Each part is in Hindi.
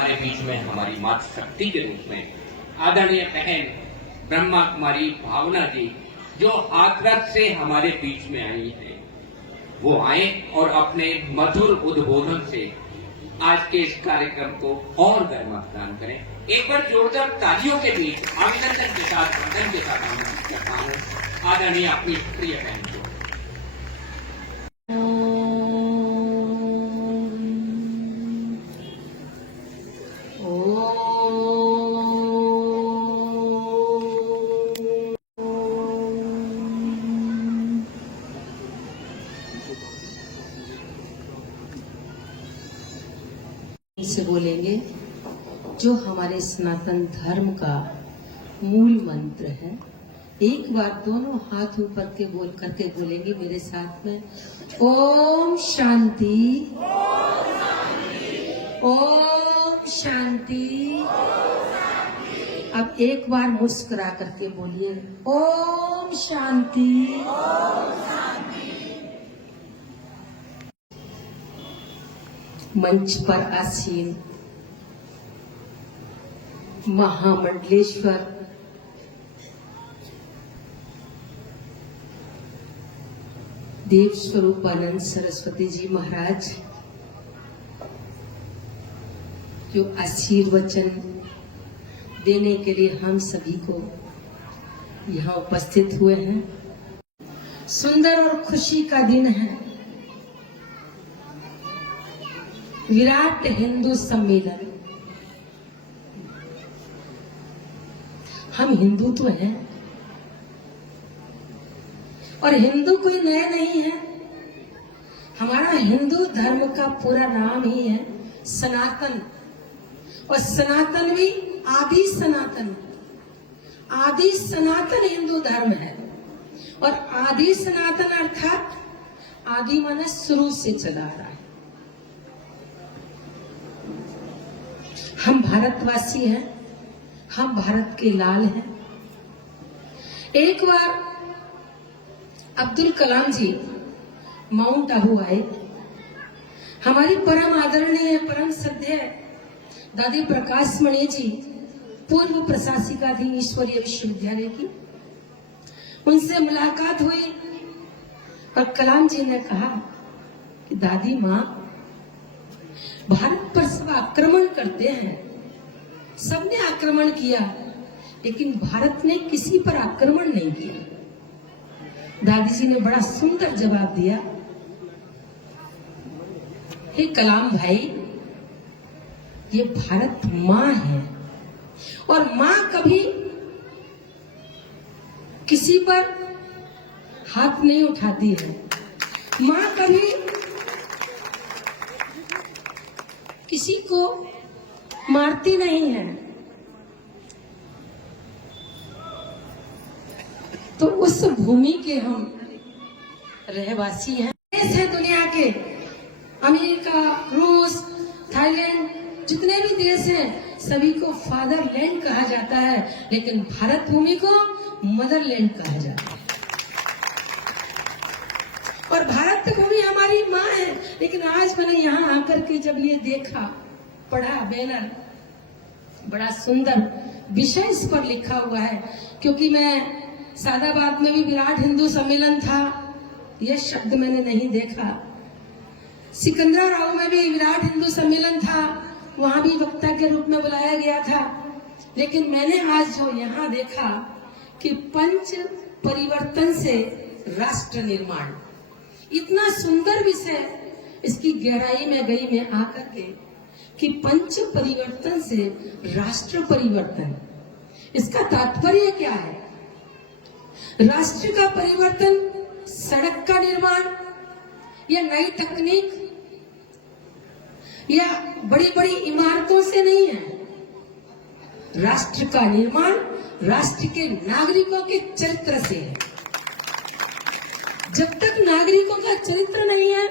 हमारे बीच में हमारी मातृ शक्ति के रूप में आदरणीय बहन ब्रह्मा कुमारी भावना जी जो हाथरस से हमारे बीच में आई हैं, वो आए और अपने मधुर उद्बोधन से आज के इस कार्यक्रम को और गरिमा प्रदान करें। एक बार जोरदार तालियों के बीच अभिनंदन के साथ वंदन के साथ आमंत्रित करता हूँ आदरणीय अपनी प्रिय बहन को। से बोलेंगे जो हमारे सनातन धर्म का मूल मंत्र है। एक बार दोनों हाथ ऊपर के बोल करके बोलेंगे मेरे साथ में, ओम शांति, ओम शांति। अब एक बार मुस्कुरा करके बोलिए, ओम शांति। मंच पर आसीन महामंडलेश्वर देव स्वरूपानंद सरस्वती जी महाराज जो आशीर्वचन देने के लिए हम सभी को यहाँ उपस्थित हुए हैं। सुंदर और खुशी का दिन है। विराट हिंदू सम्मेलन। हम हिंदू तो हैं और हिंदू कोई नया नहीं है। हमारा हिंदू धर्म का पूरा नाम ही है सनातन, और सनातन भी आदि सनातन। आदि सनातन हिंदू धर्म है और आदि सनातन अर्थात आदि माने शुरू से चला आ रहा है। हम भारतवासी हैं, हम भारत के लाल हैं। एक बार अब्दुल कलाम जी माउंट आबू आए। हमारी परम आदरणीय परम श्रद्धेय दादी प्रकाश मणि जी पूर्व प्रशासिका थी ईश्वरीय विश्वविद्यालय की। उनसे मुलाकात हुई और कलाम जी ने कहा कि दादी माँ, भारत पर सब आक्रमण करते हैं, सबने आक्रमण किया, लेकिन भारत ने किसी पर आक्रमण नहीं किया। दादी जी ने बड़ा सुंदर जवाब दिया, हे कलाम भाई, ये भारत माँ है और माँ कभी किसी पर हाथ नहीं उठाती है। माँ कभी किसी को मारती नहीं है। तो उस भूमि के हम रहवासी हैं। देश है दुनिया के, अमेरिका, रूस, थाईलैंड, जितने भी देश हैं सभी को फादरलैंड कहा जाता है, लेकिन भारत भूमि को मदरलैंड कहा जाता है। और भारत भूमि हमारी माँ है। लेकिन आज मैंने यहाँ आकर के जब ये देखा, पढ़ा बैनर, बड़ा सुंदर विषय इस पर लिखा हुआ है। क्योंकि मैं सादाबाद में भी विराट हिंदू सम्मेलन था, यह शब्द मैंने नहीं देखा। सिकंदराबाद में भी विराट हिंदू सम्मेलन था, वहां भी वक्ता के रूप में बुलाया गया था। लेकिन मैंने आज जो यहाँ देखा कि पंच परिवर्तन से राष्ट्र निर्माण, इतना सुंदर विषय, इसकी गहराई में गई मैं आकर के कि पंच परिवर्तन से राष्ट्र परिवर्तन, इसका तात्पर्य क्या है? राष्ट्र का परिवर्तन सड़क का निर्माण या नई तकनीक या बड़ी बड़ी इमारतों से नहीं है। राष्ट्र का निर्माण राष्ट्र के नागरिकों के चरित्र से है। जब तक नागरिकों का चरित्र नहीं है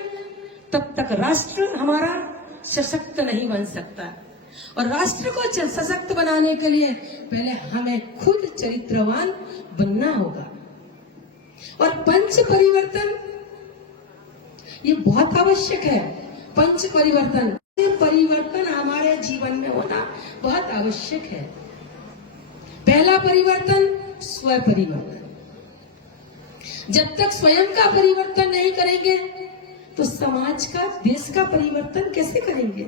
तब तक राष्ट्र हमारा सशक्त नहीं बन सकता। और राष्ट्र को सशक्त बनाने के लिए पहले हमें खुद चरित्रवान बनना होगा। और पंच परिवर्तन ये बहुत आवश्यक है। पंच परिवर्तन हमारे जीवन में होना बहुत आवश्यक है। पहला परिवर्तन स्व परिवर्तन। जब तक स्वयं का परिवर्तन नहीं करेंगे तो समाज का, देश का परिवर्तन कैसे करेंगे?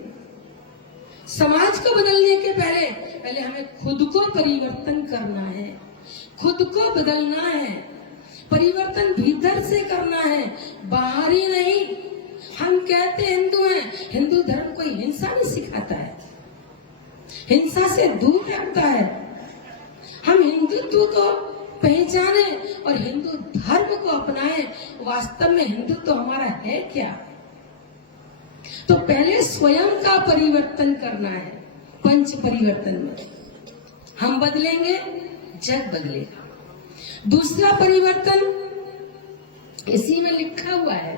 समाज को बदलने के पहले हमें खुद को परिवर्तन करना है, खुद को बदलना है। परिवर्तन भीतर से करना है, बाहरी नहीं। हम कहते हिंदू हैं, हिंदू धर्म कोई हिंसा नहीं सिखाता है, हिंसा से दूर रखता है। हम हिंदुत्व को पहचाने और हिंदू धर्म को अपनाएं। वास्तव में हिंदू तो हमारा है क्या? तो पहले स्वयं का परिवर्तन करना है। पंच परिवर्तन में हम बदलेंगे, जग बदलेगा। दूसरा परिवर्तन इसी में लिखा हुआ है,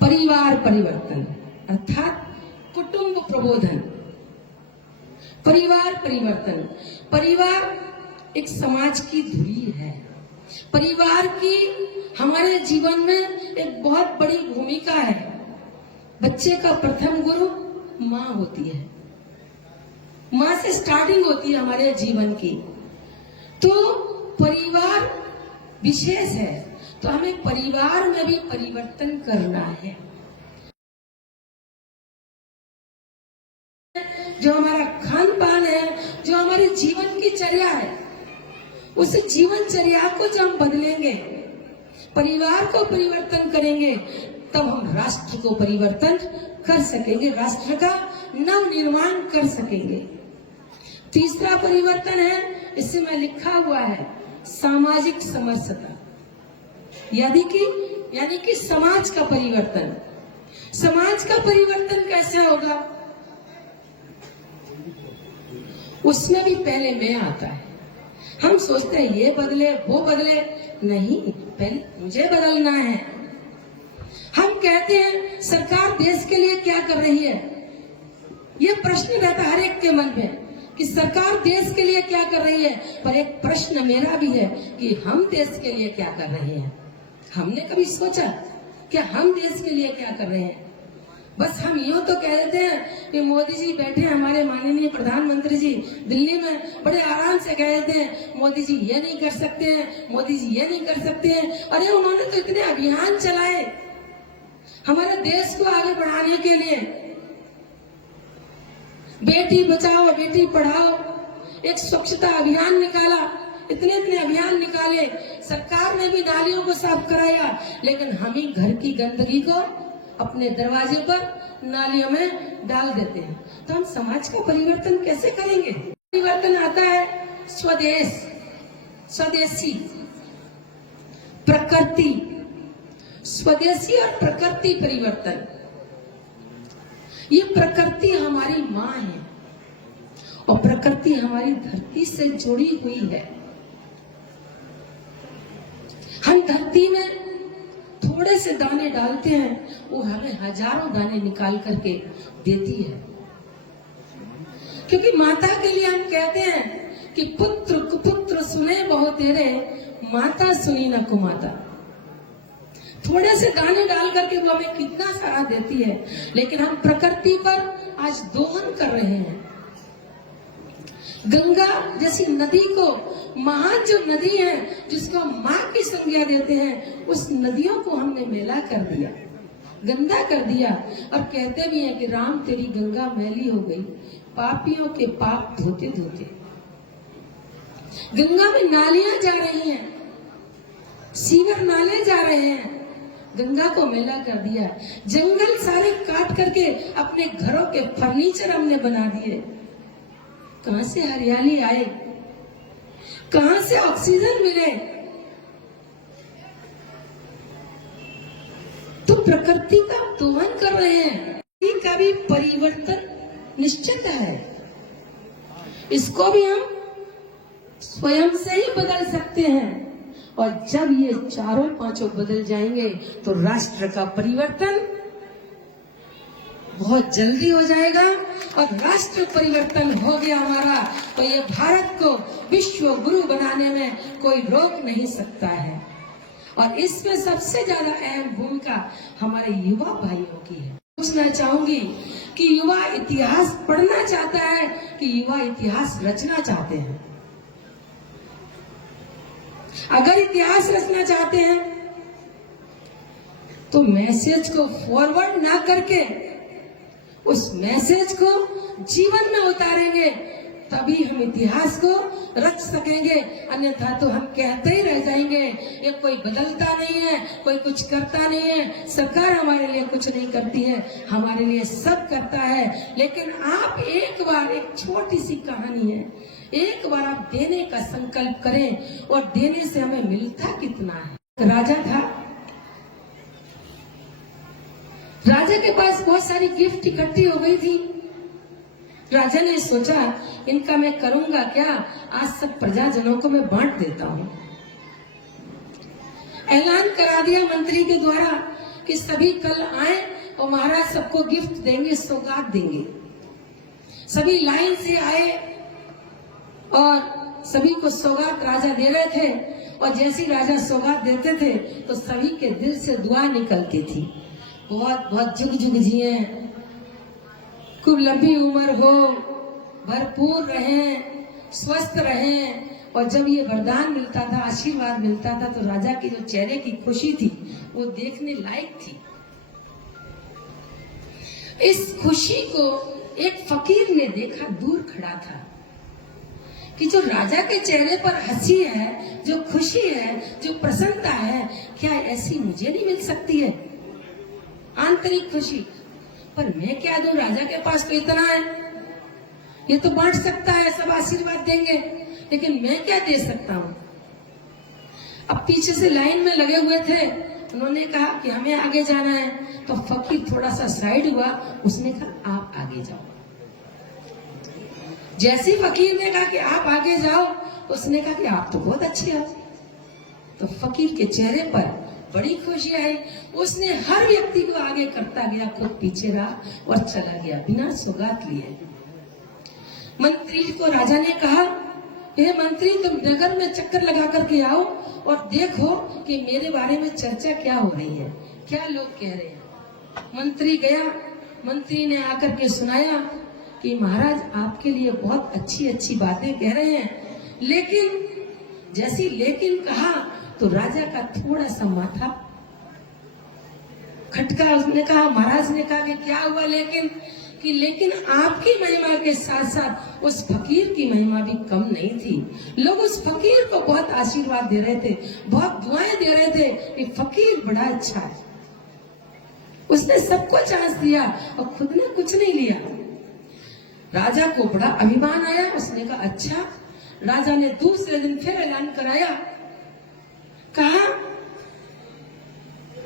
परिवार परिवर्तन, अर्थात कुटुंब प्रबोधन। परिवार परिवर्तन। परिवार एक समाज की धुरी है। परिवार की हमारे जीवन में एक बहुत बड़ी भूमिका है। बच्चे का प्रथम गुरु माँ होती है, माँ से स्टार्टिंग होती है हमारे जीवन की। तो परिवार विशेष है, तो हमें परिवार में भी परिवर्तन करना है। जो हमारा खान पान है, जो हमारे जीवन की चर्या है, उस जीवन चर्या को जब हम बदलेंगे, परिवार को परिवर्तन करेंगे, तब हम राष्ट्र को परिवर्तन कर सकेंगे, राष्ट्र का नव निर्माण कर सकेंगे। तीसरा परिवर्तन है, इसमें लिखा हुआ है सामाजिक समरसता, यानी कि समाज का परिवर्तन। समाज का परिवर्तन कैसे होगा? उसमें भी पहले मैं आता है। हम सोचते हैं ये बदले वो बदले, नहीं, पहले मुझे बदलना है। हम कहते हैं सरकार देश के लिए क्या कर रही है, ये प्रश्न रहता है हर एक के मन में कि सरकार देश के लिए क्या कर रही है। पर एक प्रश्न मेरा भी है कि हम देश के लिए क्या कर रहे हैं? हमने कभी सोचा कि हम देश के लिए क्या कर रहे हैं? बस हम यूं तो कह देते हैं कि मोदी जी बैठे, हमारे माननीय प्रधानमंत्री जी दिल्ली में बड़े आराम से कह देते हैं मोदी जी ये नहीं कर सकते हैं, मोदी जी ये नहीं कर सकते हैं। अरे उन्होंने तो इतने अभियान चलाए हमारे देश को आगे बढ़ाने के लिए। बेटी बचाओ बेटी पढ़ाओ, एक स्वच्छता अभियान निकाला, इतने अभियान निकाले। सरकार ने भी नालियों को साफ कराया, लेकिन हम ही घर की गंदगी को अपने दरवाजे पर नालियों में डाल देते हैं। तो हम समाज का परिवर्तन कैसे करेंगे? परिवर्तन आता है स्वदेश, स्वदेशी, प्रकृति, स्वदेशी और प्रकृति परिवर्तन। ये प्रकृति हमारी माँ है और प्रकृति हमारी धरती से जुड़ी हुई है। हम धरती में थोड़े से दाने डालते हैं, वो हमें हजारों दाने निकाल करके देती है। क्योंकि माता के लिए हम कहते हैं कि पुत्र कुपुत्र सुने बहु तेरे, माता सुनी न कुमाता। थोड़े से दाने डाल करके वो हमें कितना सारा देती है, लेकिन हम प्रकृति पर आज दोहन कर रहे हैं। गंगा जैसी नदी को, महान जो नदी है जिसको माँ की संज्ञा देते हैं, उस नदियों को हमने मैला कर दिया, गंदा कर दिया। और कहते भी हैं कि राम तेरी गंगा मैली हो गई, पापियों के पाप धोते धोते। गंगा में नालियां जा रही हैं, सीवर नाले जा रहे हैं, गंगा को मैला कर दिया। जंगल सारे काट करके अपने घरों के फर्नीचर हमने बना दिए। कहां से हरियाली आए, कहां से ऑक्सीजन मिले? तो प्रकृति का दोहन कर रहे हैं। का भी परिवर्तन निश्चित है, इसको भी हम स्वयं से ही बदल सकते हैं। और जब ये चारों पांचों बदल जाएंगे तो राष्ट्र का परिवर्तन बहुत जल्दी हो जाएगा। और राष्ट्र परिवर्तन हो गया हमारा, तो ये भारत को विश्व गुरु बनाने में कोई रोक नहीं सकता है। और इसमें सबसे ज्यादा अहम भूमिका हमारे युवा भाइयों की है। पूछना चाहूंगी कि युवा इतिहास पढ़ना चाहता है कि युवा इतिहास रचना चाहते हैं? अगर इतिहास रचना चाहते हैं तो मैसेज को फॉरवर्ड ना करके उस मैसेज को जीवन में उतारेंगे, तभी हम इतिहास को रच सकेंगे। अन्यथा तो हम कहते ही रह जाएंगे ये कोई बदलता नहीं है, कोई कुछ करता नहीं है, सरकार हमारे लिए कुछ नहीं करती है, हमारे लिए सब करता है। लेकिन आप एक बार, एक छोटी सी कहानी है, एक बार आप देने का संकल्प करें और देने से हमें मिलता कितना है। राजा था, राजा के पास बहुत सारी गिफ्ट इकट्ठी हो गई थी। राजा ने सोचा इनका मैं करूंगा क्या, आज सब प्रजाजनों को मैं बांट देता हूँ। ऐलान करा दिया मंत्री के द्वारा कि सभी कल आए और महाराज सबको गिफ्ट देंगे, सौगात देंगे। सभी लाइन से आए और सभी को सौगात राजा दे रहे थे। और जैसी राजा सौगात देते थे तो सभी के दिल से दुआ निकलती थी, बहुत बहुत जुग जुग जिए, खूब लंबी उम्र हो, भरपूर रहें, स्वस्थ रहें। और जब ये वरदान मिलता था, आशीर्वाद मिलता था, तो राजा के जो चेहरे की खुशी थी वो देखने लायक थी। इस खुशी को एक फकीर ने देखा, दूर खड़ा था, कि जो राजा के चेहरे पर हंसी है, जो खुशी है, जो प्रसन्नता है, क्या ऐसी मुझे नहीं मिल सकती है? आंतरिक खुशी। पर मैं क्या दूं, राजा के पास तो इतना है, ये तो बांट सकता है, सब आशीर्वाद देंगे, लेकिन मैं क्या दे सकता हूँ? अब पीछे से लाइन में लगे हुए थे, उन्होंने कहा कि हमें आगे जाना है। तो फकीर थोड़ा सा साइड हुआ, उसने कहा आप आगे जाओ। जैसे फकीर ने कहा कि आप आगे जाओ, उसने कहा कि आप तो बहुत अच्छे हो। तो फकीर के चेहरे पर बड़ी खुशी आई। उसने हर व्यक्ति को आगे करता गया, खुद पीछे रहा और चला गया बिना सौगात लिए। मंत्री को राजा ने कहा, हे मंत्री, तुम नगर में चक्कर लगा करके आओ और देखो कि मेरे बारे में चर्चा क्या हो रही है, क्या लोग कह रहे हैं। मंत्री गया, मंत्री ने आकर के सुनाया कि महाराज आपके लिए बहुत अच्छी अच्छी बातें कह रहे हैं। लेकिन जैसी लेकिन कहा तो राजा का थोड़ा सा माथा खटका। उसने कहा, महाराज ने कहा कि क्या हुआ लेकिन? कि लेकिन आपकी महिमा के साथ साथ उस फकीर की महिमा भी कम नहीं थी। लोग उस फकीर को बहुत आशीर्वाद दे रहे थे, बहुत दुआएं दे रहे थे कि फकीर बड़ा अच्छा है। उसने सबको चांस दिया और खुद ने कुछ नहीं लिया। राजा को बड़ा अभिमान आया। उसने कहा अच्छा। राजा ने दूसरे दिन फिर ऐलान कराया, कहा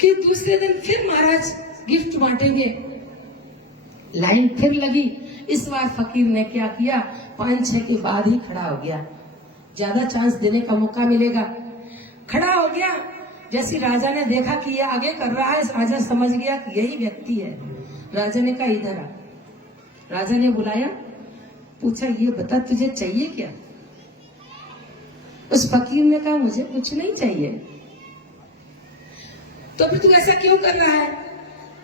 कि दूसरे दिन फिर महाराज गिफ्ट बांटेंगे। लाइन फिर लगी। इस बार फकीर ने क्या किया, 5-6 के बाद ही खड़ा हो गया, ज्यादा चांस देने का मौका मिलेगा। खड़ा हो गया। जैसे राजा ने देखा कि ये आगे कर रहा है, राजा समझ गया कि यही व्यक्ति है। राजा ने कहा इधर आ। राजा ने बुलाया, पूछा ये बता तुझे चाहिए क्या? उस फकीर ने कहा मुझे कुछ नहीं चाहिए। तो फिर तू ऐसा क्यों कर रहा है,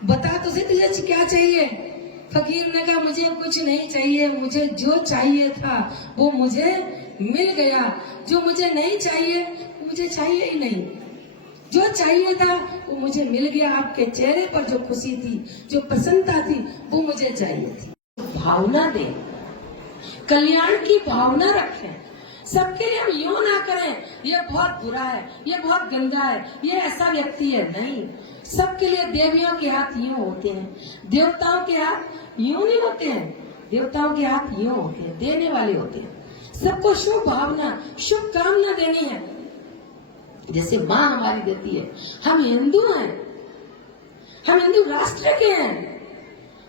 बता तुझे क्या चाहिए? फकीर ने कहा मुझे कुछ नहीं चाहिए, मुझे जो चाहिए था वो मुझे मिल गया, जो मुझे नहीं चाहिए वो मुझे चाहिए ही नहीं। जो चाहिए था वो मुझे मिल गया। आपके चेहरे पर जो खुशी थी, जो प्रसन्नता थी, वो मुझे चाहिए थी। भावना दें, कल्याण की भावना रखें। सबके लिए हम यूं ना करें ये बहुत बुरा है, ये बहुत गंदा है, ये ऐसा व्यक्ति है। नहीं, सबके लिए देवियों के हाथ यूं होते हैं, देवताओं के हाथ यूं नहीं होते हैं। देवताओं के हाथ यूं होते हैं, देने वाले होते हैं। सबको शुभ भावना, शुभ कामना देनी है, जैसे माँ हमारी देती है। हम हिंदू हैं, हम हिंदू राष्ट्र के हैं।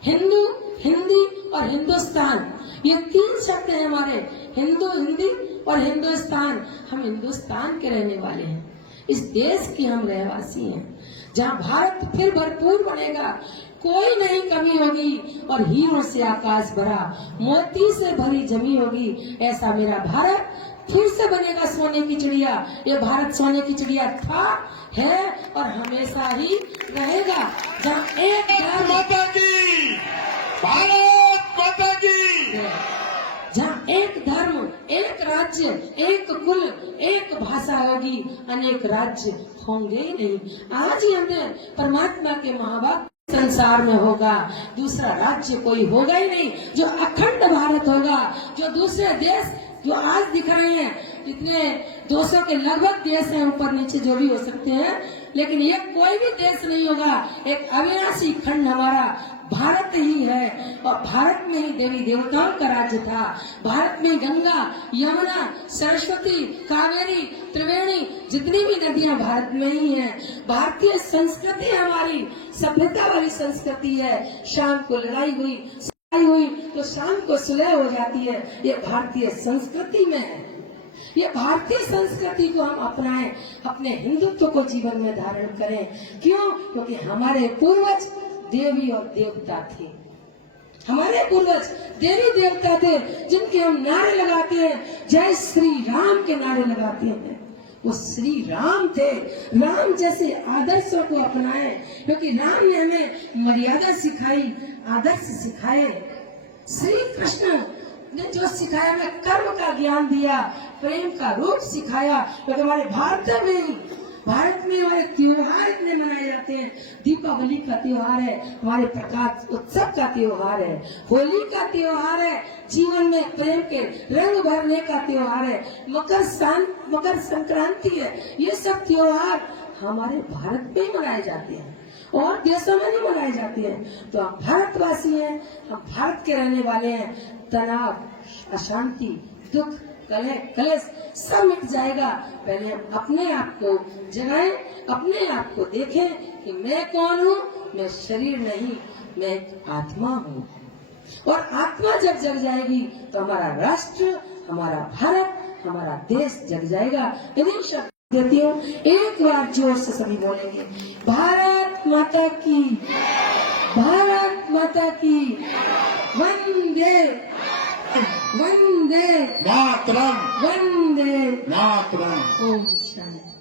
हिंदू, हिंदी और हिंदुस्तान, ये 3 शब्द हैं हमारे। हिंदू, हिंदी और हिंदुस्तान। हम हिंदुस्तान के रहने वाले हैं, इस देश के हम रहवासी हैं, जहाँ भारत फिर भरपूर बनेगा, कोई नहीं कमी होगी और हीरों से आकाश भरा, मोती से भरी जमी होगी। ऐसा मेरा भारत फिर से बनेगा सोने की चिड़िया। ये भारत सोने की चिड़िया था, है और हमेशा ही रहेगा। जहाँ एक भारत माता की, भारत माता की। जहाँ एक धर्म, एक राज्य, एक कुल, एक भाषा होगी, अनेक राज्य होंगे ही नहीं। आज ही हमें परमात्मा के महाभक्त संसार में होगा, दूसरा राज्य कोई होगा ही नहीं जो अखंड भारत होगा। जो दूसरे देश जो आज दिख रहे हैं, इतने 200 के लगभग देश हैं, ऊपर नीचे जो भी हो सकते हैं, लेकिन ये कोई भी देश नहीं होगा। एक अविनाशी खंड हमारा भारत ही है और भारत में ही देवी देवताओं का राज्य था। भारत में गंगा, यमुना, सरस्वती, कावेरी, त्रिवेणी, जितनी भी नदियां भारत में ही हैं। भारतीय संस्कृति हमारी सभ्यता वाली संस्कृति है। शाम को लड़ाई हुई तो शाम को सुलह हो जाती है। ये भारतीय संस्कृति में है। ये भारतीय संस्कृति को हम अपनाएं, अपने हिंदुत्व को जीवन में धारण करें। क्यों? क्योंकि हमारे पूर्वज देवी और देवता थे। हमारे पूर्वज देवी देवता थे जिनके हम नारे लगाते हैं, जय श्री राम के नारे लगाते हैं। वो श्री राम थे। राम जैसे आदर्शों को अपनाएं, क्योंकि राम ने हमें मर्यादा सिखाई, आदर्श सिखाए। श्री कृष्ण ने जो सिखाया, हमें कर्म का ज्ञान दिया, प्रेम का रूप सिखाया। क्योंकि हमारे भारत में हमारे त्योहार इतने मनाए जाते हैं। दीपावली का त्योहार है, हमारे प्रकाश उत्सव का त्योहार है, होली का त्योहार है, जीवन में प्रेम के रंग भरने का त्योहार है, मकर संक्रांति है। ये सब त्योहार हमारे भारत में ही मनाए जाते हैं और देशों में नहीं मनाए जाते हैं। तो हम भारतवासी हैं, हम भारत के रहने वाले हैं। तनाव, अशांति, दुख, कलह, कलेश सब मिट जाएगा। पहले हम अपने आप को जगाएं, अपने आप को देखें कि मैं कौन हूँ। मैं शरीर नहीं, मैं एक आत्मा हूँ। और आत्मा जब जग जाएगी तो हमारा राष्ट्र, हमारा भारत, हमारा देश जग जाएगा। यदि शब्द देती हूँ, एक बार जोर से सभी बोलेंगे, भारत माता की, भारत माता की, वंदे वंदे मातरम, वंदे मातरम। ओम शांति।